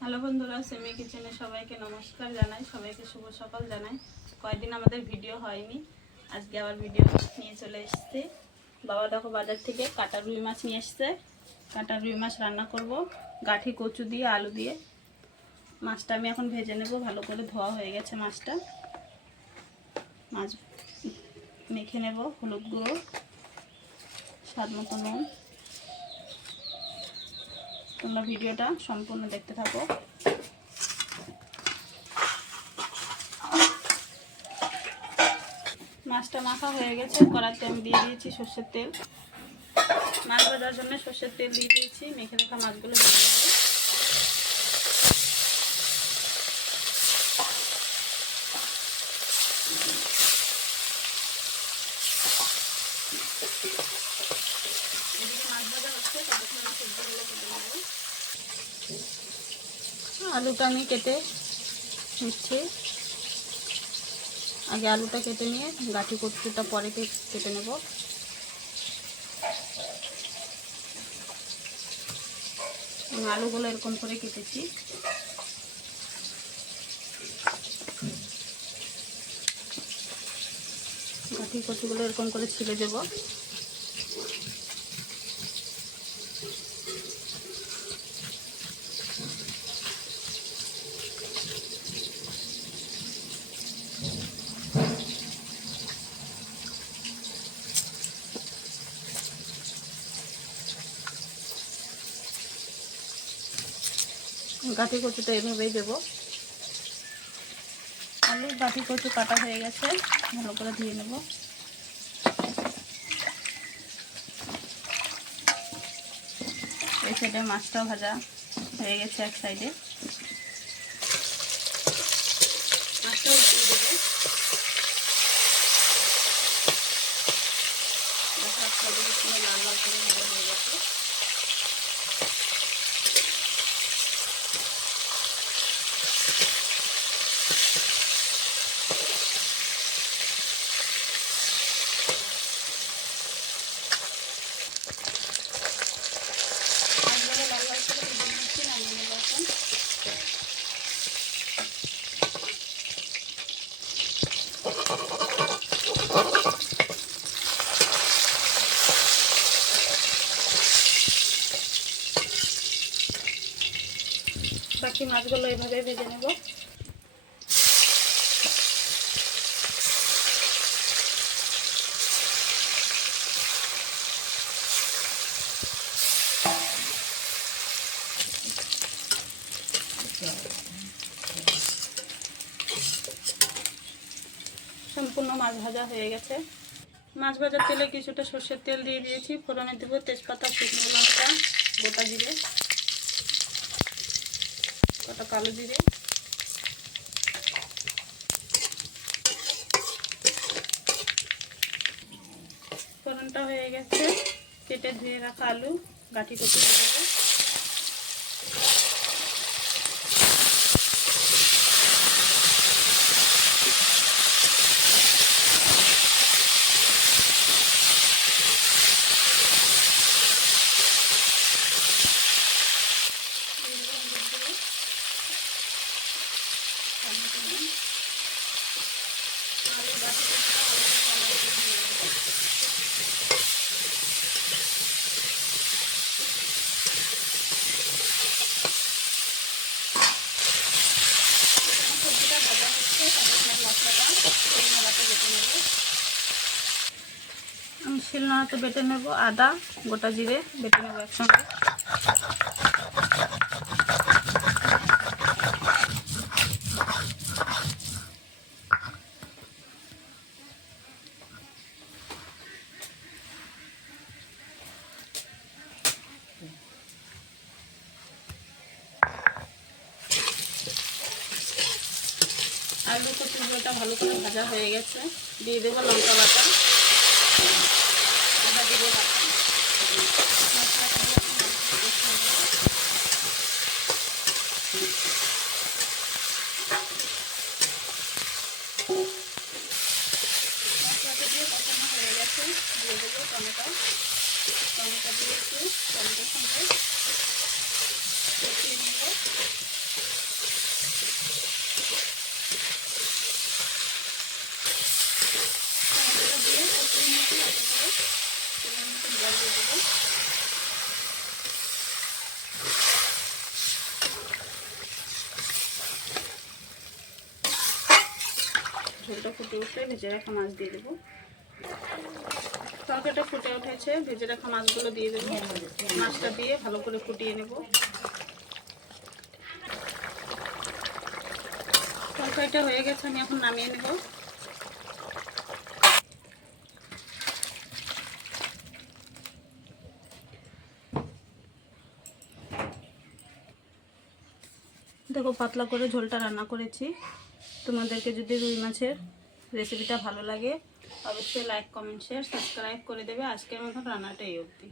Hello বন্ধুরা, semi কিচেনে সবাইকে নমস্কার জানাই, সবাইকে শুভ সকাল জানাই। কয়েকদিন আমাদের ভিডিও হয়নি, আজকে আবার ভিডিও নিয়ে চলে এসেছি। বাবা দেখো বাজার থেকে কাটা রুই মাছ নিয়ে এসছে। কাটা রুই মাছ রান্না করব গাঠি কচু দিয়ে, আলু দিয়ে। মাছটা আমি এখন ভেজে নেব, ভালো করে ধোয়া হয়ে গেছে মাছটা। মাছ মেখে নেব, হলুদ গুঁড়ো, স্বাদ মতো নুন। তোমরা ভিডিওটা সম্পূর্ণ দেখতে থাকো। মাছটা মাখা হয়ে গেছে, কড়াইতে আমি দিয়ে দিয়েছি সর্ষের তেল। মাছ ভাজার জন্য সর্ষের তেল দিয়ে দিয়েছি। মেখে রাখা মাছগুলো দিয়ে দেবো। এদিকে মাছ ভাজা হচ্ছে, ততক্ষণে সবজিগুলো কেটে নেব। আলুটা আমি কেটে নিচ্ছি। আগে আলুটা কেটে নিয়ে গাঠি কচুটা পরে কেটে নেব। আলুগুলো এরকম করে কেটেছি। গাঠি কচুগুলো এরকম করে ছিলে দেব। গাঠি কচুটা এভাবেই দেব। আলু গাঠি কচু কাটা হয়ে গেছে, ভালো করে ধুয়ে নেব। এই সাইডে মাছটাও ভাজা হয়ে গেছে, এক সাইডে মাছটাও দিয়ে দেবো। এক সাইডে লাল লাল করে ভাজা হয়ে গেছে। বাকি মাছগুলো এভাবে ভেজে নেব। সম্পূর্ণ মাছ ভাজা হয়ে গেছে। মাছ ভাজার তেলে কিছুটা সর্ষের তেল দিয়ে দিয়েছি। ফোড়নে দেবো তেজপাতা, শুকনো লঙ্কা, গোটা জিরে, কটা কালো জিরে। ফোড়নটা হয়ে গেছে, কেটে ধুয়ে রাখা আলু গাঠি কচু দেবো। আমি শিলনোড়াতে বেটে নেব। আদা, গোটা জিরে বেটে নেব একসঙ্গে। আলু কচুটা ভালো করে ভাজা হয়ে গেছে, দিয়ে দেবো লঙ্কা বাটা, আদা দেবো বাটা, মশলাটা দিয়ে কষানো হয়ে গেছে। দিয়ে দেবো টমেটো দিয়েছি, টমেটোর সঙ্গে কষিয়ে নেব। ঝোলটা ফুটে উঠলে ভেজে রাখা মাছ দিয়ে দেবো। তরকারিটা ফুটে উঠেছে, ভেজে রাখা মাছগুলো দিয়ে দেবো। মাছটা দিয়ে ভালো করে ফুটিয়ে নেব। তরকারিটা হয়ে গেছে, আমি এখন নামিয়ে নেব। দেখো পাতলা করে ঝোলটা রান্না করেছি। তোমাদেরকে যদি রুই মাছের রেসিপিটা ভালো লাগে অবশ্যই লাইক, কমেন্ট, শেয়ার, সাবস্ক্রাইব করে দেবে। আজকের মতন রান্নাটা এই অবধি।